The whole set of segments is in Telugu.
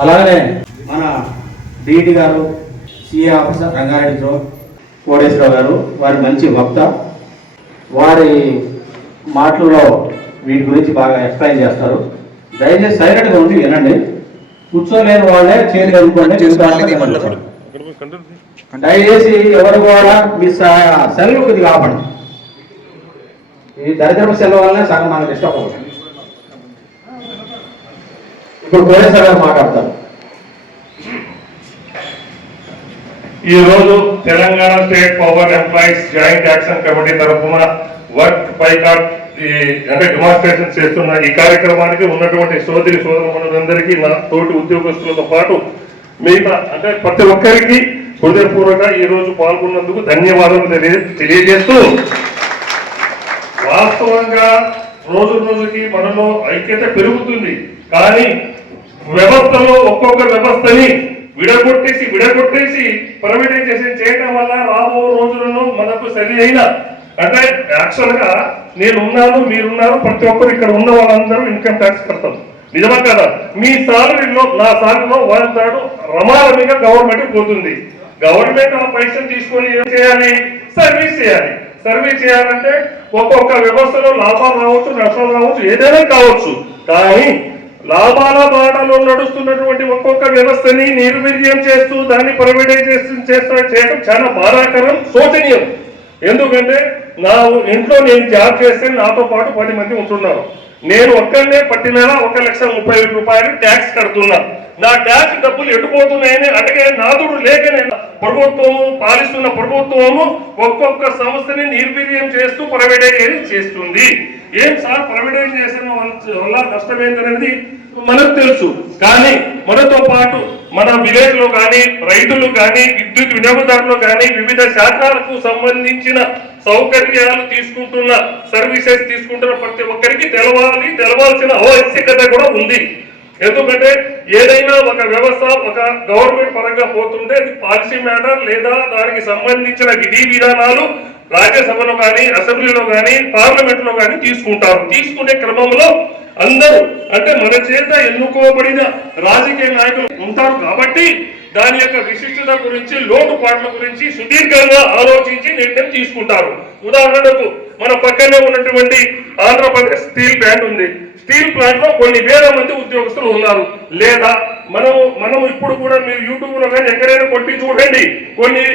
అలాగనే మన డిఈటి గారు సిఏ ఆఫీసర్ రంగారెడ్డి కోటేశ్వరరావు గారు వారి మంచి వక్త. వారి మాటల్లో వీటి గురించి బాగా ఎక్స్ప్లెయిన్ చేస్తారు. దయచేసి సైలెంట్గా ఉండి వినండి. కూర్చోలేని వాళ్ళే చేతి మిగతా దయచేసి ఎవరు కూడా మీ స- సెలవు కొద్దిగా ఆపండి ఈ దరిద్రపు సెలవు వల్లనే సగం మనకు అవుతుంది ఇప్పుడు కోటేశ్వర గారు మాట్లాడతారు. ఈ రోజు Telangana state power employees joint action committee తరఫున వర్క్ పైకాట్ ఈ అంటే డిమాన్స్ట్రేషన్ చేస్తున్న ఈ కార్యక్రమానికి ఉన్నటువంటి సోదరి సోదరులందరికీ నా తోటి ఉద్యోగస్తులతో పాటు మిగతా అంటే ప్రతి ఒక్కరికి హృదయపూర్వక ఈ రోజు పాల్గొన్నందుకు ధన్యవాదాలు తెలియ తెలియజేస్తూ వాస్తవంగా రోజు రోజుకి మనలో ఐక్యత పెరుగుతుంది. కానీ వ్యవస్థలో ఒక్కొక్క వ్యవస్థని విడగొట్టేసి విడగొట్టేసి ప్రైవేటైజేషన్ చేయడం వల్ల రాబో రోజులలో మనకు సరి అయిన అంటే యాక్చువల్గా నేను ఉన్నాను మీరున్నారు ప్రతి ఒక్కరు ఇక్కడ ఉన్న వాళ్ళందరూ ఇన్కమ్ ట్యాక్స్ కడతాం నిజమా కదా? మీ సాలరీలో నా సాలరీలో వన్ థర్డ్ రమారమిగా గవర్నమెంట్ పోతుంది. గవర్నమెంట్ ఆ పైసలు తీసుకొని ఏం చేయాలి? సర్వీస్ చేయాలి. సర్వీస్ చేయాలంటే ఒక్కొక్క వ్యవస్థలో లాభాలు రావచ్చు నష్టాలు రావచ్చు ఏదైనా కావచ్చు. కానీ లాభాల బాటలో నడుస్తున్నటువంటి ఒక్కొక్క వ్యవస్థని నిర్వీర్యం చేస్తూ దాన్ని ప్రైవేటైజేషన్ చేస్తూ చేయడం చాలా బాధాకరం శోచనీయం. ఎందుకంటే నా ఇంట్లో నేను జాబ్ చేస్తే నాతో పాటు పది మంది ఉంటున్నారు. నేను ఒక్కనే ప్రతి నెల ఒక లక్ష ముప్పై వేల రూపాయలు ట్యాక్స్ కడుతున్నా. నా ట్యాక్స్ డబ్బులు ఎట్టుపోతున్నాయని అడిగే నాదుడు లేకనే ప్రభుత్వము పాలిస్తున్న ప్రభుత్వము ఒక్కొక్క సంస్థని నిర్వీర్యం చేస్తూ ప్రైవేటైజేషన్ చేస్తుంది. ఏం సార్ ప్రైవేటైజేషన్ వల్ల నష్టం ఏంటనేది మనకు తెలుసు. కానీ మనతో పాటు మన విలేజ్లో కానీ రైతులు కానీ విద్యుత్ వినియోగదారులు కానీ వివిధ శాఖలకు సంబంధించిన సౌకర్యాలు తీసుకుంటున్న సర్వీసెస్ తీసుకుంటున్న ప్రతి ఒక్కరికి తెలవాలి తెలవాల్సిన ఆవశ్యకత కూడా ఉంది. ఎందుకంటే ఏదైనా ఒక వ్యవస్థ ఒక గవర్నమెంట్ పరంగా పోతుంటే అది పాలసీ మ్యాటర్ లేదా దానికి సంబంధించిన విధి విధానాలు రాజ్యసభలో కానీ అసెంబ్లీలో కానీ పార్లమెంట్లో కానీ తీసుకుంటారు. తీసుకునే క్రమంలో అందరూ అంటే మన చేత ఎన్నుకోబడిన రాజకీయ నాయకులు ఉంటారు కాబట్టి దాని యొక్క విశిష్టత గురించి లోటుపాట్ల గురించి సుదీర్ఘంగా ఆలోచించి నిర్ణయం తీసుకుంటారు. ఉదాహరణకు మన పక్కనే ఉన్నటువంటి ఆంధ్రప్రదేశ్ స్టీల్ ప్లాంట్ ఉంది. స్టీల్ ప్లాంట్లో కొన్ని వేల మంది ఉద్యోగస్తులు ఉన్నారు. లేదా మనము మనం ఇప్పుడు కూడా మీరు యూట్యూబ్లో కానీ ఎక్కడైనా కొట్టి చూడండి. కొన్ని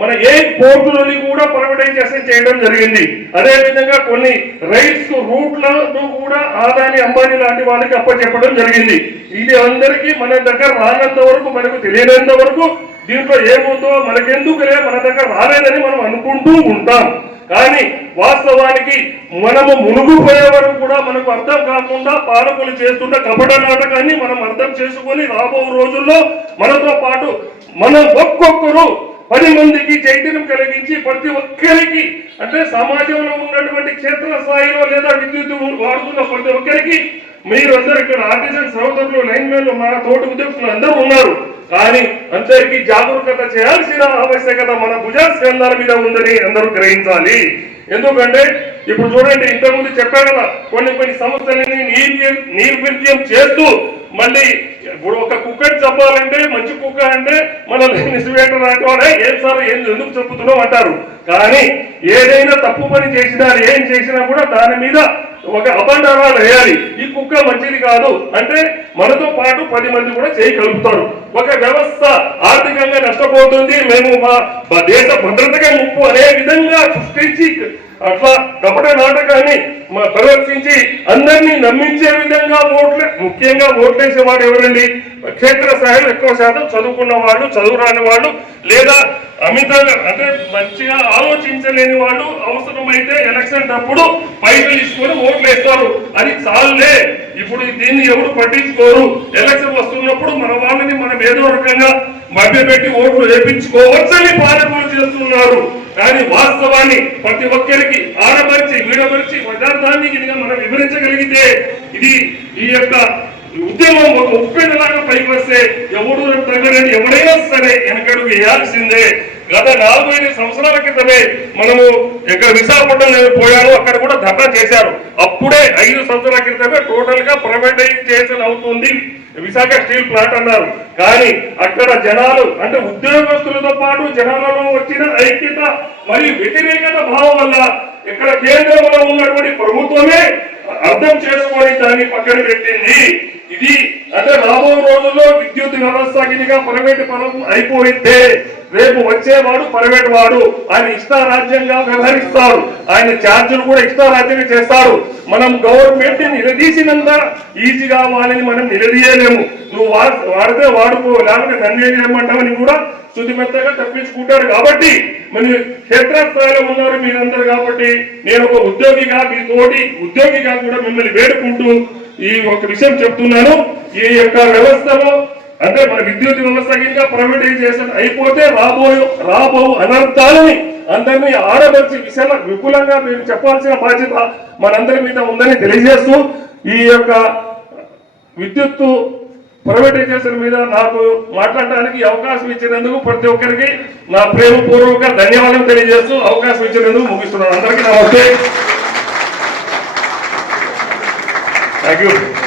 మన ఏ పోర్టులని కూడా ప్రైవేటైజేషన్ చేయడం జరిగింది. అదేవిధంగా కొన్ని రైట్స్ రూట్లను కూడా ఆదాని అంబానీ లాంటి వాళ్ళకి అప్పచెప్పడం జరిగింది. ఇది అందరికీ మన దగ్గర రానంత వరకు మనకు తెలియనంత వరకు దీంట్లో ఏముందో మనకెందుకులే మన దగ్గర రాలేదని మనం అనుకుంటూ ఉంటాం. కానీ వాస్తవానికి మనము మునుగుపోయే వరకు కూడా మనకు అర్థం కాకుండా పాలకులు చేస్తున్న కపట నాటకాన్ని మనం అర్థం చేసుకొని రాబో రోజుల్లో మనతో పాటు మనం ఒక్కొక్కరు పది మందికి చైతన్యం కలిగించి ప్రతి ఒక్కరికి అంటే సమాజంలో ఉన్నటువంటి క్షేత్ర స్థాయిలో లేదా విద్యుత్ వాడుతున్న ప్రతి ఒక్కరికి మీరు ఇక్కడ ఆర్టిజన్ సహోదరులు లైన్ మెన్లు మన తోటి ఉద్యోగులు అందరూ ఉన్నారు. కానీ అందరికీ జాగరూకత చేయాల్సిన ఆవశ్యకత మన భుజస్కంధాల మీద ఉందని అందరూ గ్రహించాలి. ఎందుకంటే ఇప్పుడు చూడండి ఇంతకుముందు చెప్పాను కదా కొన్ని కొన్ని సంస్థలని నిర్వీర్యం చేస్తూ మళ్ళీ ఇప్పుడు ఒక కుక్కని చెప్పాలంటే మంచి కుక్క అంటే మన నిసివేటర్ అంటే ఏం సార్ ఏం ఎందుకు చెప్పుతున్నాం అంటారు. కానీ ఏదైనా తప్పు పని చేసినా ఏం చేసినా కూడా దాని మీద ఒక అబండారాలు వేయాలి. ఈ కుక్క మంచిది కాదు. అంటే మనతో పాటు పది మంది కూడా చేయి కలుపుతారు. ఒక వ్యవస్థ ఆర్థికంగా నష్టపోతుంది. మేము మా దేశ భద్రతగా ముప్పు అనే విధంగా సృష్టించి అట్లా కపట నాటకాన్ని ప్రదర్శించి అందరినీ నమ్మించే విధంగా ఓట్లే ముఖ్యంగా ఓట్లేసేవాడు ఎవరండి? క్షేత్ర స్థాయిలో ఎక్కువ శాతం చదువుకున్న వాళ్ళు చదువురాని వాళ్ళు లేదా అమితంగా అంటే మంచిగా ఆలోచించలేని వాళ్ళు అవసరమైతే ఎలక్షన్ అప్పుడు పైసలు తీసుకొని ఓట్లు వేస్తారు అది చాలులే. ఇప్పుడు దీన్ని ఎవరు పట్టించుకోరు? ఎలక్షన్ వస్తున్నప్పుడు మన వాళ్ళని మనం ఏదో రకంగా మభ్యపెట్టి ఓట్లు వేపించుకోవచ్చని పాలకులు చేస్తున్నారు. కానీ వాస్తవాన్ని ప్రతి ఒక్కరికి ఆడపరిచి వీడపరిచి పదార్థాన్ని మనం వివరించగలిగితే ఇది ఈ యొక్క ఉద్యమం ఒక నెలలు పైకి వస్తే ఎవడు తగ్గడని ఎవడైనా సరే వెనకడుగు వేయాల్సిందే. గత నాలుగు ఐదు సంవత్సరాల క్రితమే మనము ఎక్కడ విశాఖపట్నం నేను పోయాను అక్కడ కూడా ధర్నా చేశారు. అప్పుడే ఐదు సంవత్సరాల క్రితమే టోటల్గా ప్రైవేటైజేషన్ అవుతుంది విశాఖ స్టీల్ ప్లాంట్ అన్నారు. కానీ అక్కడ జనాలు అంటే ఉద్యోగస్తులతో పాటు జనాలలో వచ్చిన ఐక్యత మరియు వ్యతిరేకత భావం వల్ల ఇక్కడ కేంద్రంలో ఉన్నటువంటి ప్రభుత్వమే అర్థం చేసుకొని దాన్ని పక్కన పెట్టింది. ఇది అంటే రాబో రోజుల్లో విద్యుత్ వ్యవస్థ గినిగా ప్రైవేట్ పరం అయిపోయితే రేపు వచ్చేవాడు ప్రైవేట్ వాడు ఆయన ఇష్టారాజ్యంగా వ్యవహరిస్తాడు ఆయన ఛార్జీలు కూడా ఇష్టారాజ్యంగా చేస్తాడు మనం గవర్నమెంట్ నిలదీసినంత ఈజీగా వాళ్ళని మనం నిలదీయలేము. నువ్వు వాడితే వాడుకో లేకపోతే నన్ను ఏం కూడా శుతిమెత్తగా తప్పించుకుంటారు. కాబట్టి మరి క్షేత్రస్థాయిలో ఉన్నారు మీరందరూ కాబట్టి నేను ఒక ఉద్యోగిగా మీ తోటి ఉద్యోగిగా కూడా మిమ్మల్ని వేడుకుంటూ ఈ ఒక విషయం చెప్తున్నాను. ఈ యొక్క వ్యవస్థలో అంటే మన విద్యుత్ వ్యవస్థ కింద ప్రైవేటైజేషన్ అయిపోతే రాబోయే రాబో అనర్థాలని అందరినీ ఆడవలసి విశాల విపులంగా మీరు చెప్పాల్సిన బాధ్యత మనందరి మీద ఉందని తెలియజేస్తూ ఈ యొక్క విద్యుత్తు ప్రైవేటైజేషన్ మీద నాకు మాట్లాడడానికి అవకాశం ఇచ్చినందుకు ప్రతి ఒక్కరికి నా ప్రేమపూర్వక ధన్యవాదాలు తెలియజేస్తూ అవకాశం ఇచ్చినందుకు ముగిస్తున్నాను. అందరికీ నమస్తే. Thank you.